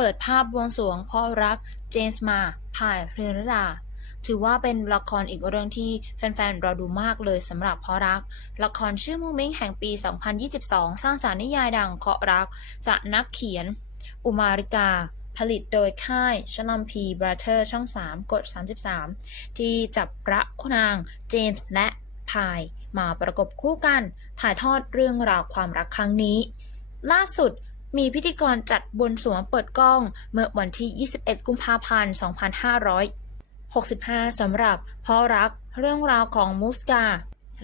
เปิดภาพวงสวงเพราะรักเจมส์มาพายเรือนรดา ถือว่าเป็นละครอีกเรื่องที่แฟนๆรอดูมากเลยสำหรับเพราะรัก ละครชื่อมุ้งมิ้งแห่งปี 2022 สร้างสารรค์นิยายดังเคาะรักจากนักเขียน อุมาริกาผลิตโดยค่ายชลัมพีบราเธอร์ช่อง 3 กด 33 ที่จับพระคุณนางเจนส์และพายมาประกบคู่กัน ถ่ายทอดเรื่องราวความรักครั้งนี้ ล่าสุด มีพิธีกรจัดบนสวงเปิดกล้อง เมื่อวันที่ 21 กุมภาพันธ์ 2565 สำหรับพ่อรักเรื่องราวของมุสกา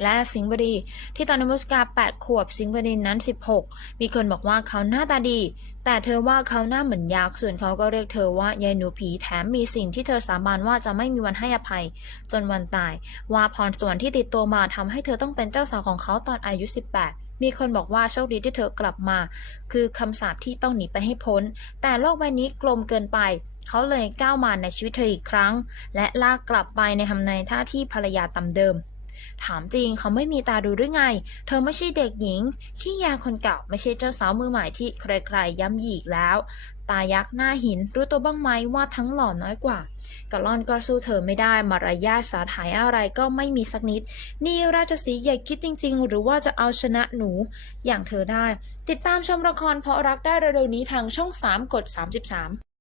และสิงบดี ที่ตอนนี้มุสกา 8 ขวบสิงบดินนั้น 16 มีคนบอกว่าเขาหน้าตาดี แต่เธอว่าเขาหน้าเหมือนยักษ์ส่วนเขาก็เรียกเธอว่ายายหนูผีแถมมีสิ่งที่เธอสาบานว่าจะไม่มีวันให้อภัย จนวันตาย ว่าพรสวรรค์ที่ติดตัวมาทำให้เธอต้องเป็นเจ้าสาวของเขาตอนอายุ 18 มีคนบอกว่าโชคดีที่เธอกลับมา คือคำสาปที่ต้องหนีไปให้พ้น แต่โลกใบนี้กลมเกินไป เขาเลยก้าวมาในชีวิตเธออีกครั้ง และลากกลับไปในทำในท่าที่ภรรยาตำเดิม ถามจริงเขาไม่มีตาดูหรือไง เธอไม่ใช่เด็กหญิง ขี้ยาคนเก่าไม่ใช่เจ้าสาวมือใหม่ที่ใครๆย้ำยีอีกแล้ว ตายักหน้าหินรู้ตัวบ้างไหมว่าทั้งหล่อน้อยกว่ากะล่อนก็สู้เธอไม่ได้มารยาทสาถายอะไรก็ไม่มีสักนิด นี่ราชสีห์ใหญ่คิดจริง ๆ หรือว่าจะเอาชนะหนูอย่างเธอได้ ติดตามชมละครเพราะรักได้เร็วๆนี้ทางช่อง 3 กด 33